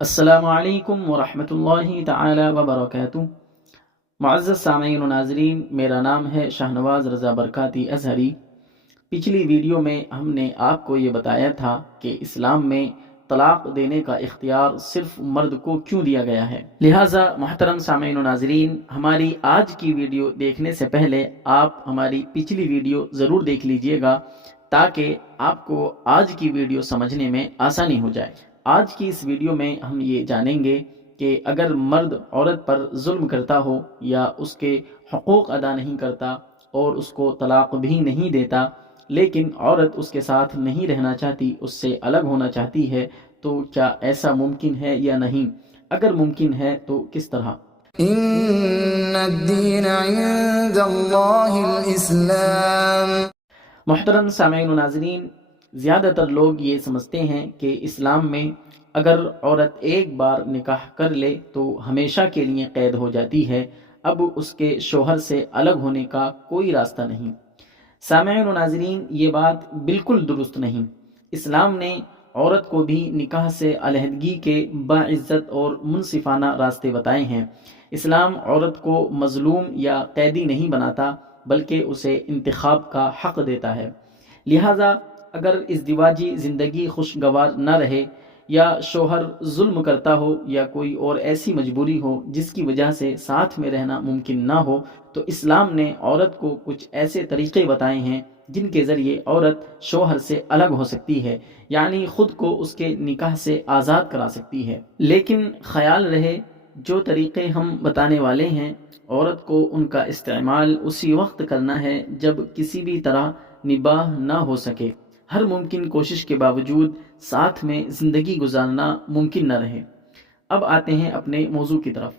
السلام علیکم ورحمۃ اللہ تعالی وبرکاتہ۔ معزز سامعین و ناظرین، میرا نام ہے شاہنواز رضا برکاتی اظہری۔ پچھلی ویڈیو میں ہم نے آپ کو یہ بتایا تھا کہ اسلام میں طلاق دینے کا اختیار صرف مرد کو کیوں دیا گیا ہے۔ لہٰذا محترم سامعین و ناظرین، ہماری آج کی ویڈیو دیکھنے سے پہلے آپ ہماری پچھلی ویڈیو ضرور دیکھ لیجئے گا تاکہ آپ کو آج کی ویڈیو سمجھنے میں آسانی ہو جائے۔ آج کی اس ویڈیو میں ہم یہ جانیں گے کہ اگر مرد عورت پر ظلم کرتا ہو یا اس کے حقوق ادا نہیں کرتا اور اس کو طلاق بھی نہیں دیتا، لیکن عورت اس کے ساتھ نہیں رہنا چاہتی، اس سے الگ ہونا چاہتی ہے، تو کیا ایسا ممکن ہے یا نہیں؟ اگر ممکن ہے تو کس طرح؟ ان الدین عند اللہ الاسلام۔ محترم سامعین و ناظرین، زیادہ تر لوگ یہ سمجھتے ہیں کہ اسلام میں اگر عورت ایک بار نکاح کر لے تو ہمیشہ کے لیے قید ہو جاتی ہے، اب اس کے شوہر سے الگ ہونے کا کوئی راستہ نہیں۔ سامعین و ناظرین، یہ بات بالکل درست نہیں۔ اسلام نے عورت کو بھی نکاح سے علیحدگی کے باعزت اور منصفانہ راستے بتائے ہیں۔ اسلام عورت کو مظلوم یا قیدی نہیں بناتا بلکہ اسے انتخاب کا حق دیتا ہے۔ لہٰذا اگر ازدواجی زندگی خوشگوار نہ رہے یا شوہر ظلم کرتا ہو یا کوئی اور ایسی مجبوری ہو جس کی وجہ سے ساتھ میں رہنا ممکن نہ ہو، تو اسلام نے عورت کو کچھ ایسے طریقے بتائے ہیں جن کے ذریعے عورت شوہر سے الگ ہو سکتی ہے، یعنی خود کو اس کے نکاح سے آزاد کرا سکتی ہے۔ لیکن خیال رہے، جو طریقے ہم بتانے والے ہیں، عورت کو ان کا استعمال اسی وقت کرنا ہے جب کسی بھی طرح نباہ نہ ہو سکے، ہر ممکن کوشش کے باوجود ساتھ میں زندگی گزارنا ممکن نہ رہے۔ اب آتے ہیں اپنے موضوع کی طرف۔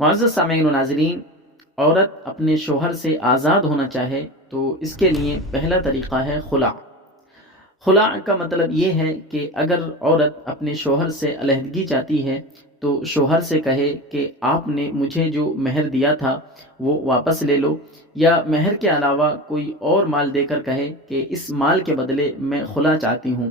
معزز سامعین و ناظرین، عورت اپنے شوہر سے آزاد ہونا چاہے تو اس کے لیے پہلا طریقہ ہے خلع۔ خلع کا مطلب یہ ہے کہ اگر عورت اپنے شوہر سے علیحدگی چاہتی ہے تو شوہر سے کہے کہ آپ نے مجھے جو مہر دیا تھا وہ واپس لے لو، یا مہر کے علاوہ کوئی اور مال دے کر کہے کہ اس مال کے بدلے میں خلع چاہتی ہوں،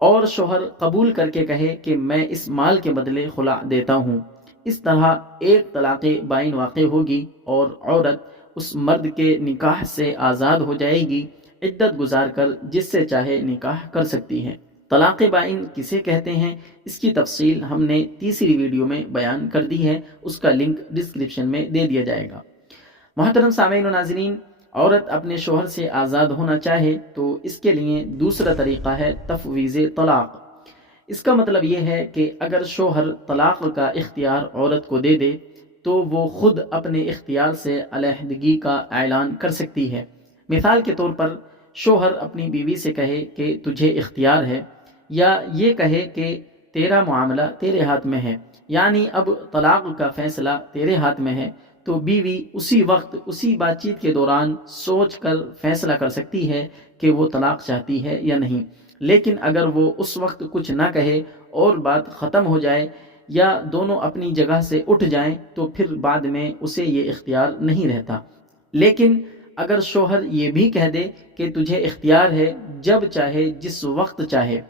اور شوہر قبول کر کے کہے کہ میں اس مال کے بدلے خلع دیتا ہوں۔ اس طرح ایک طلاق بائن واقع ہوگی اور عورت اس مرد کے نکاح سے آزاد ہو جائے گی، عدت گزار کر جس سے چاہے نکاح کر سکتی ہے۔ طلاق بائن کسے کہتے ہیں، اس کی تفصیل ہم نے تیسری ویڈیو میں بیان کر دی ہے، اس کا لنک ڈسکرپشن میں دے دیا جائے گا۔ محترم سامعین و ناظرین، عورت اپنے شوہر سے آزاد ہونا چاہے تو اس کے لیے دوسرا طریقہ ہے تفویض طلاق۔ اس کا مطلب یہ ہے کہ اگر شوہر طلاق کا اختیار عورت کو دے دے تو وہ خود اپنے اختیار سے علیحدگی کا اعلان کر سکتی ہے۔ مثال کے طور پر شوہر اپنی بیوی سے کہے کہ تجھے اختیار ہے، یا یہ کہے کہ تیرا معاملہ تیرے ہاتھ میں ہے، یعنی اب طلاق کا فیصلہ تیرے ہاتھ میں ہے، تو بیوی اسی وقت اسی بات چیت کے دوران سوچ کر فیصلہ کر سکتی ہے کہ وہ طلاق چاہتی ہے یا نہیں۔ لیکن اگر وہ اس وقت کچھ نہ کہے اور بات ختم ہو جائے یا دونوں اپنی جگہ سے اٹھ جائیں تو پھر بعد میں اسے یہ اختیار نہیں رہتا۔ لیکن اگر شوہر یہ بھی کہہ دے کہ تجھے اختیار ہے، جب چاہے جس وقت چاہے،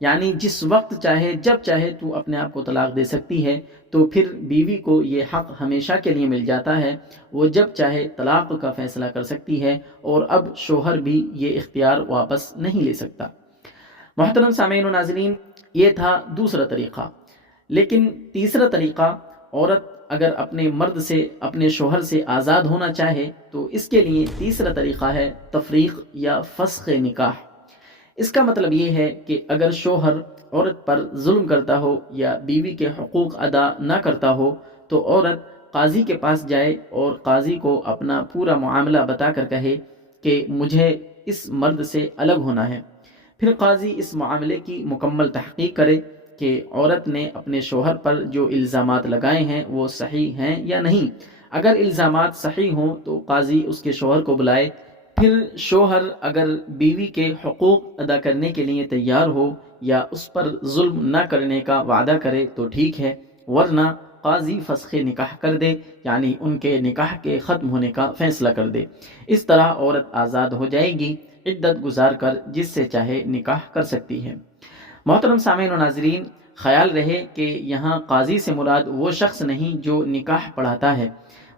یعنی جس وقت چاہے جب چاہے تو اپنے آپ کو طلاق دے سکتی ہے، تو پھر بیوی کو یہ حق ہمیشہ کے لیے مل جاتا ہے، وہ جب چاہے طلاق کا فیصلہ کر سکتی ہے اور اب شوہر بھی یہ اختیار واپس نہیں لے سکتا۔ محترم سامعین و ناظرین، یہ تھا دوسرا طریقہ۔ لیکن تیسرا طریقہ، عورت اگر اپنے مرد سے، اپنے شوہر سے آزاد ہونا چاہے تو اس کے لیے تیسرا طریقہ ہے تفریق یا فسخ نکاح۔ اس کا مطلب یہ ہے کہ اگر شوہر عورت پر ظلم کرتا ہو یا بیوی کے حقوق ادا نہ کرتا ہو تو عورت قاضی کے پاس جائے اور قاضی کو اپنا پورا معاملہ بتا کر کہے کہ مجھے اس مرد سے الگ ہونا ہے۔ پھر قاضی اس معاملے کی مکمل تحقیق کرے کہ عورت نے اپنے شوہر پر جو الزامات لگائے ہیں وہ صحیح ہیں یا نہیں۔ اگر الزامات صحیح ہوں تو قاضی اس کے شوہر کو بلائے، پھر شوہر اگر بیوی کے حقوق ادا کرنے کے لیے تیار ہو یا اس پر ظلم نہ کرنے کا وعدہ کرے تو ٹھیک ہے، ورنہ قاضی فسخ نکاح کر دے، یعنی ان کے نکاح کے ختم ہونے کا فیصلہ کر دے۔ اس طرح عورت آزاد ہو جائے گی، عدت گزار کر جس سے چاہے نکاح کر سکتی ہے۔ محترم سامعین و ناظرین، خیال رہے کہ یہاں قاضی سے مراد وہ شخص نہیں جو نکاح پڑھاتا ہے،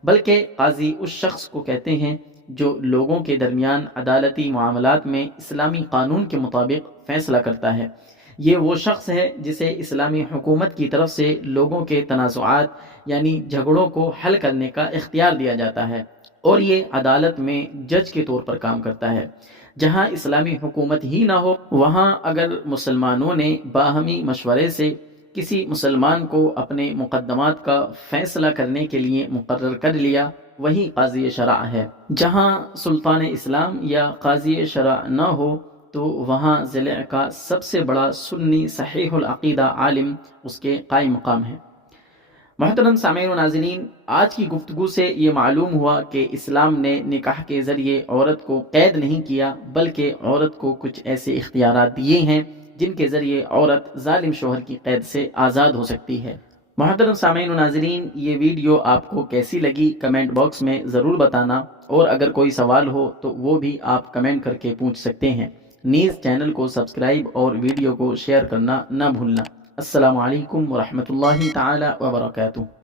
بلکہ قاضی اس شخص کو کہتے ہیں جو لوگوں کے درمیان عدالتی معاملات میں اسلامی قانون کے مطابق فیصلہ کرتا ہے۔ یہ وہ شخص ہے جسے اسلامی حکومت کی طرف سے لوگوں کے تنازعات یعنی جھگڑوں کو حل کرنے کا اختیار دیا جاتا ہے، اور یہ عدالت میں جج کے طور پر کام کرتا ہے۔ جہاں اسلامی حکومت ہی نہ ہو، وہاں اگر مسلمانوں نے باہمی مشورے سے کسی مسلمان کو اپنے مقدمات کا فیصلہ کرنے کے لیے مقرر کر لیا، وہی قاضی شرع ہے۔ جہاں سلطان اسلام یا قاضی شرع نہ ہو تو وہاں ضلع کا سب سے بڑا سنی صحیح العقیدہ عالم اس کے قائم مقام ہے۔ محترم سامعین و ناظرین، آج کی گفتگو سے یہ معلوم ہوا کہ اسلام نے نکاح کے ذریعے عورت کو قید نہیں کیا، بلکہ عورت کو کچھ ایسے اختیارات دیے ہیں جن کے ذریعے عورت ظالم شوہر کی قید سے آزاد ہو سکتی ہے۔ محترم سامعین و ناظرین، یہ ویڈیو آپ کو کیسی لگی کمنٹ باکس میں ضرور بتانا، اور اگر کوئی سوال ہو تو وہ بھی آپ کمنٹ کر کے پوچھ سکتے ہیں۔ نیز چینل کو سبسکرائب اور ویڈیو کو شیئر کرنا نہ بھولنا۔ السلام علیکم ورحمۃ اللہ تعالی وبرکاتہ۔